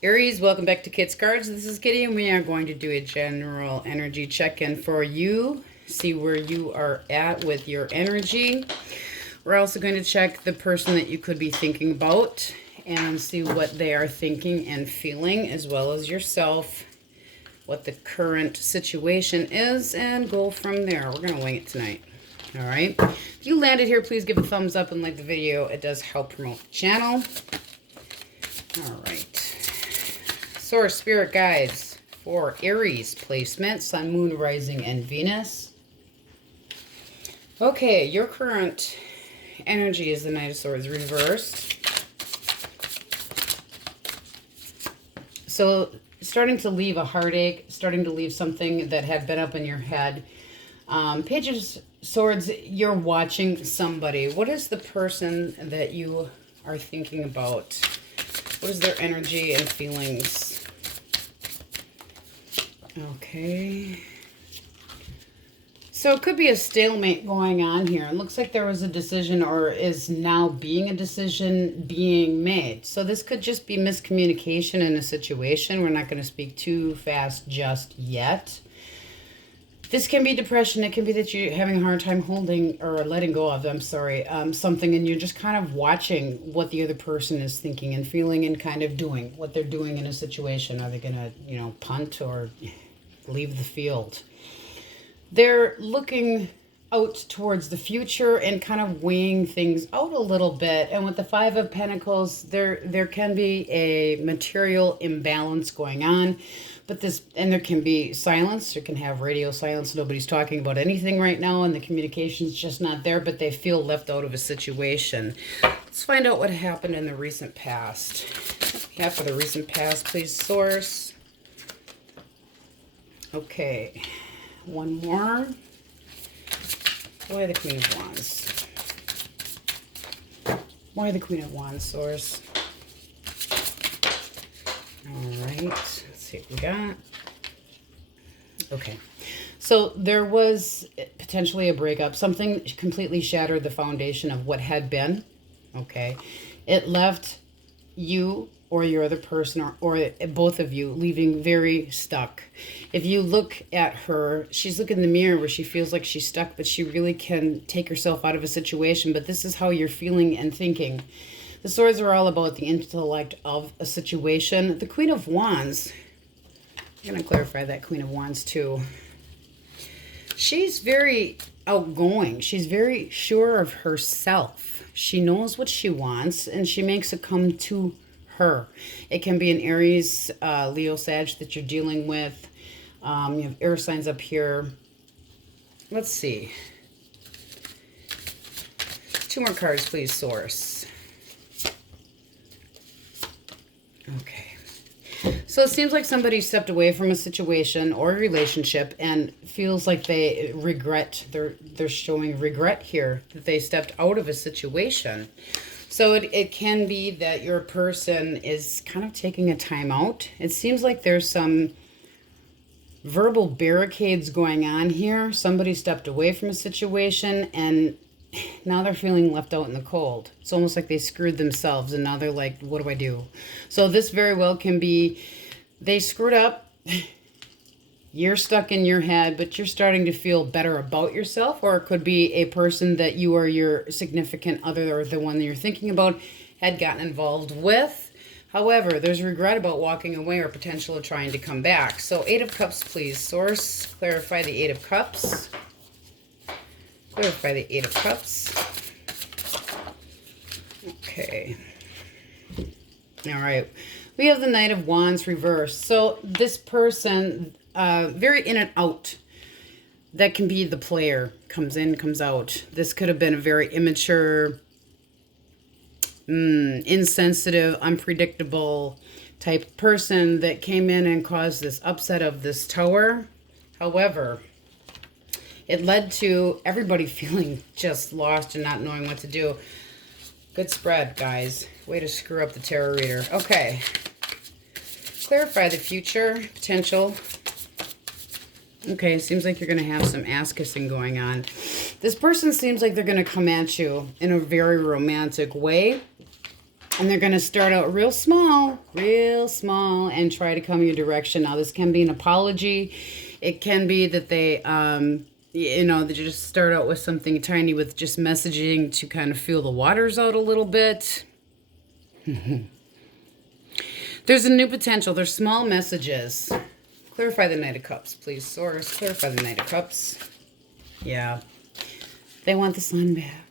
Aries, welcome back to Kit's Cards. This is Kitty, and we are going to do a general energy check-in for you. See where you are at with your energy. We're also going to check the person that you could be thinking about and see what they are thinking and feeling, as well as yourself, what the current situation is, and go from there. We're going to wing it tonight. All right. If you landed here, please give a thumbs up and like the video. It does help promote the channel. All right. Source Spirit Guides for Aries placement, Sun, Moon, Rising, and Venus. Okay, your current energy is the Knight of Swords reversed. So starting to leave a heartache, starting to leave something that had been up in your head. Page of Swords, you're watching somebody. What is the person that you are thinking about? What is their energy and feelings? Okay. So it could be a stalemate going on here. It looks like there was a decision, or is now being a decision being made. So this could just be miscommunication in a situation. We're not going to speak too fast just yet. This can be depression. It can be that you're having a hard time holding or letting go of, something, and you're just kind of watching what the other person is thinking and feeling and kind of doing what they're doing in a situation. Are they going to, punt or leave the field? They're looking out towards the future and kind of weighing things out a little bit. And with the Five of Pentacles, there can be a material imbalance going on. But there can be silence. You can have radio silence. Nobody's talking about anything right now, and the communication's just not there, but they feel left out of a situation. Let's find out what happened in the recent past. Yeah, for the recent past, please, Source. Okay. One more. Why the Queen of Wands? Why the Queen of Wands, Source? All right. See what we got. Okay. So there was potentially a breakup. Something completely shattered the foundation of what had been. Okay. It left you or your other person or both of you leaving very stuck. If you look at her, she's looking in the mirror where she feels like she's stuck, but she really can take herself out of a situation. But this is how you're feeling and thinking. The swords are all about the intellect of a situation. The Queen of Wands, I'm going to clarify that Queen of Wands too. She's very outgoing. She's very sure of herself. She knows what she wants, and she makes it come to her. It can be an Aries, Leo, Sag that you're dealing with. You have air signs up here. Let's see. 2 more cards, please, Source. Okay. So it seems like somebody stepped away from a situation or a relationship and feels like they regret. They're showing regret here that they stepped out of a situation. So it can be that your person is kind of taking a time out. It seems like there's some verbal barricades going on here. Somebody stepped away from a situation and now they're feeling left out in the cold. It's almost like they screwed themselves and now they're like, what do I do? So this very well can be they screwed up. You're stuck in your head, but you're starting to feel better about yourself. Or it could be a person that you or your significant other or the one that you're thinking about had gotten involved with. However, there's regret about walking away or potential of trying to come back. So 8 of Cups, please. Source, clarify the 8 of Cups. Clarify the 8 of Cups. Okay. All right. We have the Knight of Wands reversed. So this person, very in and out. That can be the player. Comes in, comes out. This could have been a very immature, insensitive, unpredictable type person that came in and caused this upset of this tower. However, it led to everybody feeling just lost and not knowing what to do. Good spread, guys. Way to screw up the tarot reader. Okay. Clarify the future potential. Okay, seems like you're going to have some ass kissing going on. This person seems like they're going to come at you in a very romantic way. And they're going to start out real small, and try to come your direction. Now, this can be an apology. It can be that they, you know, they just start out with something tiny with just messaging to kind of feel the waters out a little bit. There's a new potential. There's small messages. Clarify the Knight of Cups, please, Source. Clarify the Knight of Cups. Yeah. They want the sun back.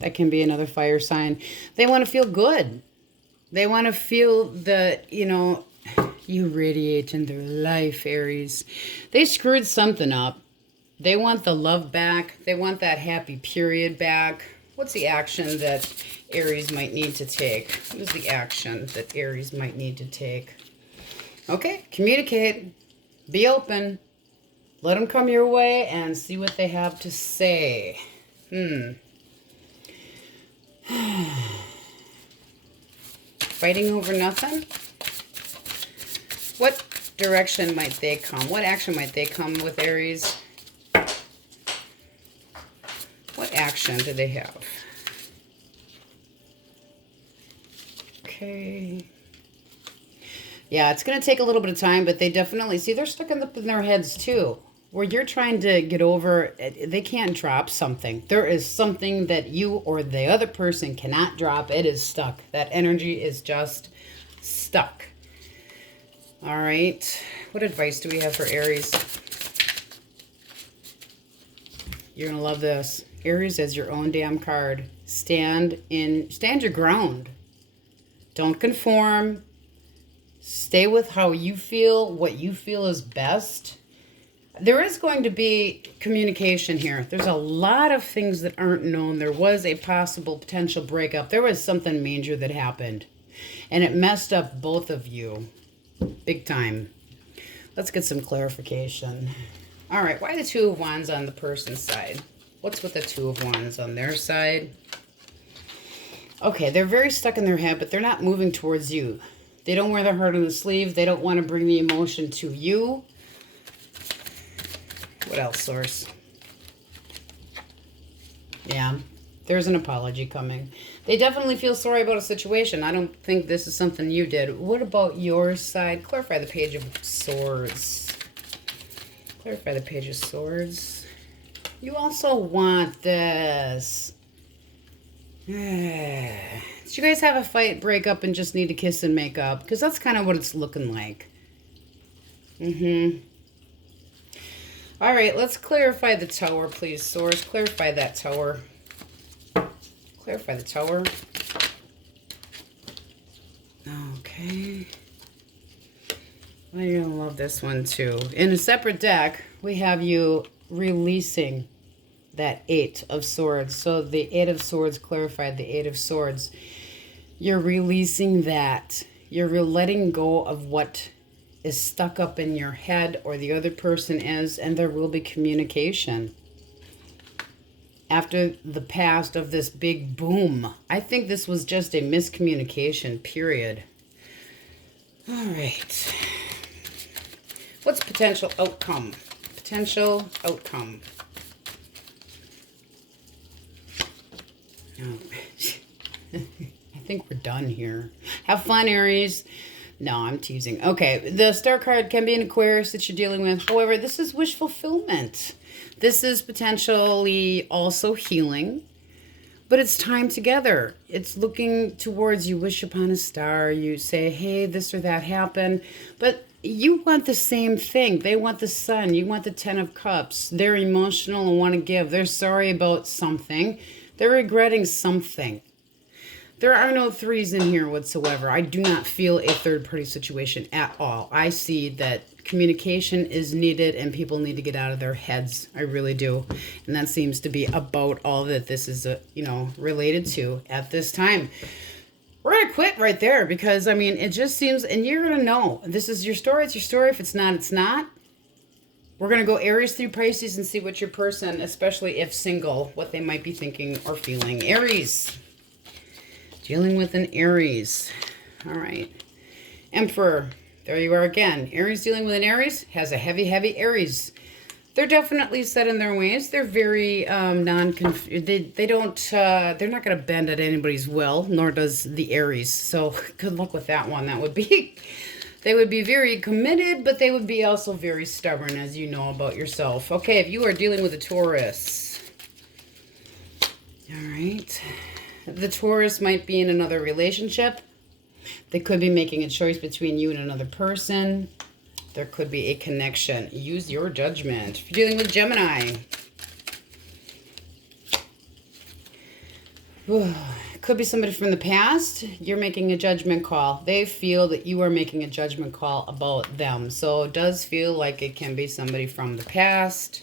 That can be another fire sign. They want to feel good. They want to feel the, you know, you radiate in their life, Aries. They screwed something up. They want the love back. They want that happy period back. What's the action that Aries might need to take? What is the action that Aries might need to take? Okay, communicate. Be open. Let them come your way and see what they have to say. Fighting over nothing? What direction might they come? What action might they come with, Aries? What action do they have? Okay. Yeah, it's going to take a little bit of time, but they definitely, see, they're stuck in their heads too. Where you're trying to get over, they can't drop something. There is something that you or the other person cannot drop. It is stuck. That energy is just stuck. All right. What advice do we have for Aries? You're going to love this. Aries as your own damn card. Stand your ground. Don't conform. Stay with how you feel, what you feel is best. There is going to be communication here. There's a lot of things that aren't known. There was a possible potential breakup. There was something major that happened. And it messed up both of you. Big time. Let's get some clarification. All right. Why the Two of Wands on the person's side? What's with the Two of Wands on their side? Okay. They're very stuck in their head, but they're not moving towards you. They don't wear their heart on the sleeve. They don't want to bring the emotion to you. What else, Source? Yeah, there's an apology coming. They definitely feel sorry about a situation. I don't think this is something you did. What about your side? Clarify the Page of Swords. Clarify the Page of Swords. You also want this. Did you guys have a fight, break up, and just need to kiss and make up? Because that's kind of what it's looking like. All right, let's clarify the Tower, please, Source. Clarify that Tower. Clarify the Tower. Okay. Well, you're going to love this one, too. In a separate deck, we have you releasing that Eight of Swords. So the Eight of Swords clarified the Eight of Swords. You're releasing that. You're letting go of what is stuck up in your head or the other person is, and there will be communication. After the past of this big boom, I think this was just a miscommunication, period. All right. What's potential outcome? Potential outcome. Oh. I think we're done here. Have fun, Aries. No, I'm teasing. Okay, the Star card can be an Aquarius that you're dealing with. However, this is wish fulfillment. This is potentially also healing. But it's time together. It's looking towards you. Wish upon a star. You say, hey, this or that happened. But you want the same thing. They want the Sun. You want the Ten of Cups. They're emotional and want to give. They're sorry about something. They're regretting something. There are no threes in here whatsoever. I do not feel a third-party situation at all. I see that communication is needed and people need to get out of their heads. I really do. And that seems to be about all that this is, related to at this time. We're going to quit right there because, it just seems, and you're going to know. This is your story. It's your story. If it's not, it's not. We're going to go Aries through Pisces and see what your person, especially if single, what they might be thinking or feeling. Aries. Dealing with an Aries. All right. Emperor. There you are again. Aries dealing with an Aries has a heavy, heavy Aries. They're definitely set in their ways. They're very they don't they're not going to bend at anybody's will, nor does the Aries. So good luck with that one. That would be they would be very committed, but they would be also very stubborn, as you know about yourself. Okay, if you are dealing with a Taurus. All right. The Taurus might be in another relationship. They could be making a choice between you and another person. There could be a connection. Use your judgment. If you're dealing with Gemini. It could be somebody from the past. You're making a judgment call. They feel that you are making a judgment call about them. So it does feel like it can be somebody from the past.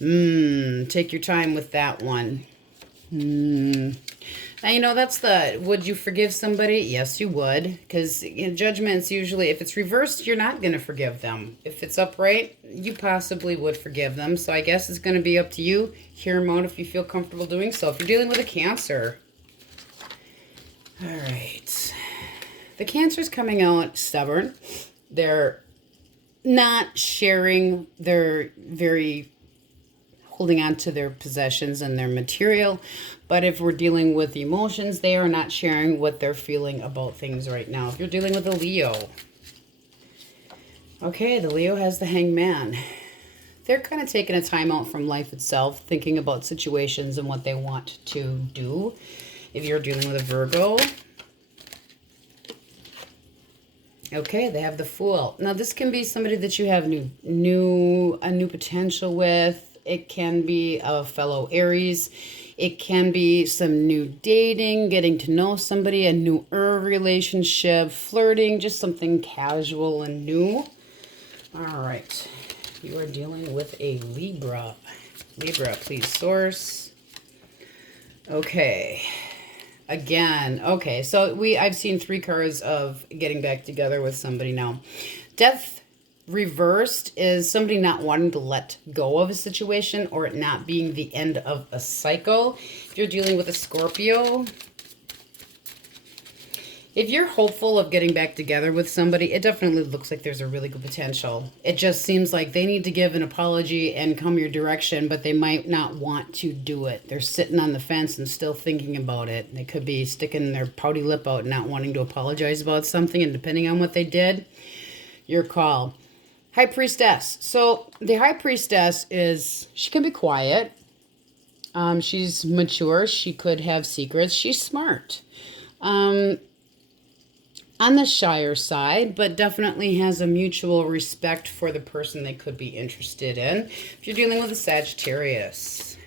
Take your time with that one. Now, you know, that's the, would you forgive somebody? Yes, you would. Because judgments usually, if it's reversed, you're not going to forgive them. If it's upright, you possibly would forgive them. So I guess it's going to be up to you. Hear them out if you feel comfortable doing so. If you're dealing with a Cancer. All right. The Cancer's coming out stubborn. They're not sharing. They're very holding on to their possessions and their material. But if we're dealing with emotions, they are not sharing what they're feeling about things right now. If you're dealing with a Leo. Okay, the Leo has the Hangman. They're kind of taking a time out from life itself, thinking about situations and what they want to do. If you're dealing with a Virgo. Okay, they have the Fool. Now, this can be somebody that you have a new potential with. It can be a fellow Aries. It can be some new dating, getting to know somebody, a newer relationship, flirting, just something casual and new. All right. You are dealing with a Libra. Libra, please, source. Okay. Again, okay. So I've seen 3 cards of getting back together with somebody now. Death reversed is somebody not wanting to let go of a situation or it not being the end of a cycle. If you're dealing with a Scorpio, if you're hopeful of getting back together with somebody, it definitely looks like there's a really good potential. It just seems like they need to give an apology and come your direction, but they might not want to do it. They're sitting on the fence and still thinking about it. They could be sticking their pouty lip out and not wanting to apologize about something, and depending on what they did, your call. High Priestess. So the High Priestess she can be quiet. She's mature. She could have secrets. She's smart. On the shyer side, but definitely has a mutual respect for the person they could be interested in. If you're dealing with a Sagittarius.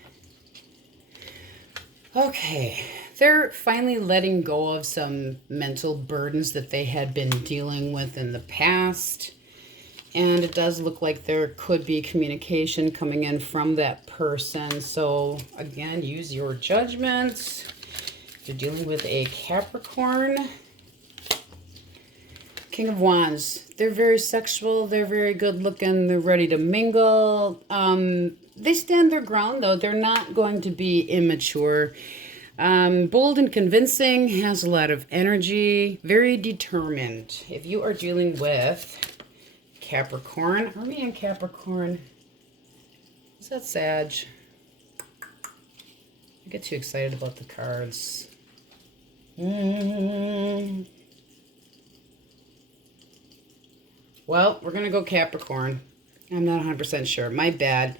Okay. They're finally letting go of some mental burdens that they had been dealing with in the past. And it does look like there could be communication coming in from that person. So, again, use your judgment. If you're dealing with a Capricorn. King of Wands. They're very sexual. They're very good looking. They're ready to mingle. They stand their ground, though. They're not going to be immature. Bold and convincing. Has a lot of energy. Very determined. If you are dealing with Capricorn. Are we in Capricorn? Is that Sag? I get too excited about the cards. Well, we're going to go Capricorn. I'm not 100% sure. My bad.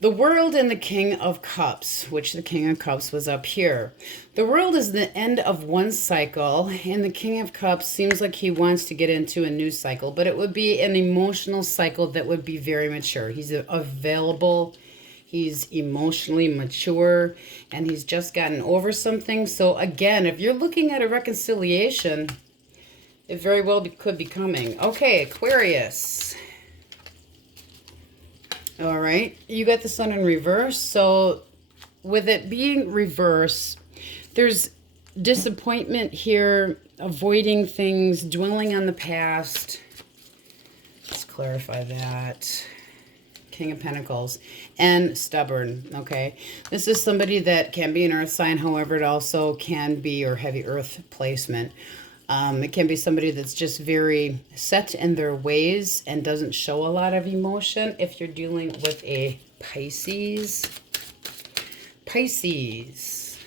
The World and the King of Cups, which the King of Cups was up here. The World is the end of one cycle, and the King of Cups seems like he wants to get into a new cycle, but it would be an emotional cycle that would be very mature. He's available, he's emotionally mature, and he's just gotten over something. So again, if you're looking at a reconciliation, it very well could be coming. Okay, Aquarius. All right, you got the Sun in reverse. So with it being reverse, there's disappointment here, avoiding things, dwelling on the past. Let's clarify that. King of Pentacles and stubborn. Okay, this is somebody that can be an earth sign. However, it also can be or heavy earth placement. It can be somebody that's just very set in their ways and doesn't show a lot of emotion. If you're dealing with a Pisces. Pisces.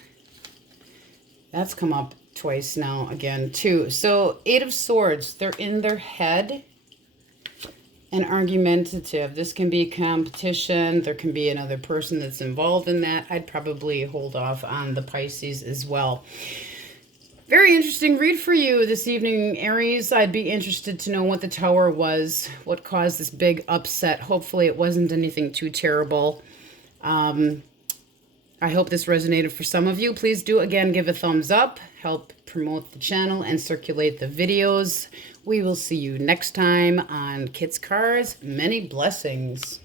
That's come up twice now again too. So 8 of Swords. They're in their head and argumentative. This can be competition. There can be another person that's involved in that. I'd probably hold off on the Pisces as well. Very interesting read for you this evening, Aries. I'd be interested to know what the Tower was, what caused this big upset. Hopefully it wasn't anything too terrible. I hope this resonated for some of you. Please do, again, give a thumbs up, help promote the channel, and circulate the videos. We will see you next time on Kit's Cards. Many blessings.